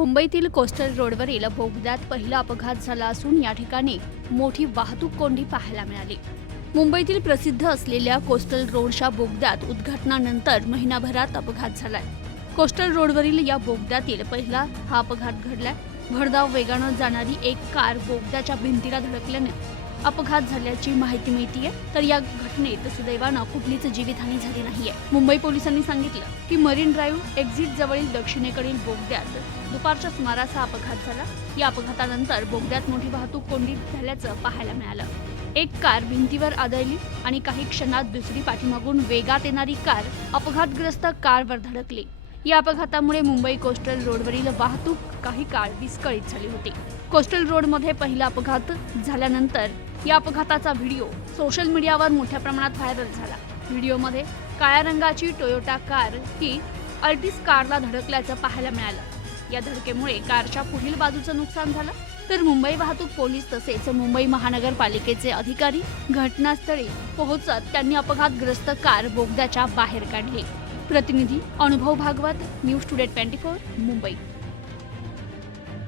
मुंबईतील कोस्टल रोडवरील बोगद्यात पहिला अपघात झाला असून या ठिकाणी मोठी वाहतूक कोंडी पाहायला मिळाली. मुंबईतील प्रसिद्ध असलेल्या कोस्टल रोडच्या बोगद्यात उद्घाटनानंतर महिनाभरात अपघात झालाय. कोस्टल रोडवरील या बोगद्यातील पहिला हा अपघात घडलाय. भरधाव वेगानं जाणारी एक कार बोगद्याच्या भिंतीला धडकल्याने अपघात झाल्याची माहिती मिळतीये. तर या घटनेत सुदैवानं कुठलीच जीवितहानी झाली नाहीये. मुंबई पोलिसांनी सांगितलं की मरीन ड्राईव्ह एक्झिट जवळील दक्षिणेकडील बोगद्यात. दुपारच्या सुमारास हा अपघात झाला. या अपघातानंतर बोगद्यात मोठी वाहतूक कोंडी झाल्याचं पाहायला मिळालं. एक कार भिंतीवर आदळली आणि काही क्षणात दुसरी पाठीमागून वेगात येणारी कार अपघातग्रस्त कारवर धडकली. या अपघातामुळे मुंबई कोस्टल रोडवरील वाहतूक काही काळ विस्कळीत झाली होती. कोस्टल रोडमध्ये पहिला अपघात झाल्यानंतर या अपघाताचा व्हिडिओ सोशल मीडियावर मोठ्या प्रमाणात व्हायरल झाला. व्हिडिओमध्ये काळ्या रंगाची टोयोटा कार ही अल्टिस कारला धडकल्याचं पाहायला मिळालं. या धडकेमुळे कारच्या पुढील बाजूचं नुकसान झालं. तर मुंबई वाहतूक पोलीस तसेच मुंबई महानगरपालिकेचे अधिकारी घटनास्थळी पोहोचत त्यांनी अपघातग्रस्त कार बोगद्याच्या बाहेर काढली. प्रतिनिधी Anubhav Bhagwat News Today twenty four Mumbai.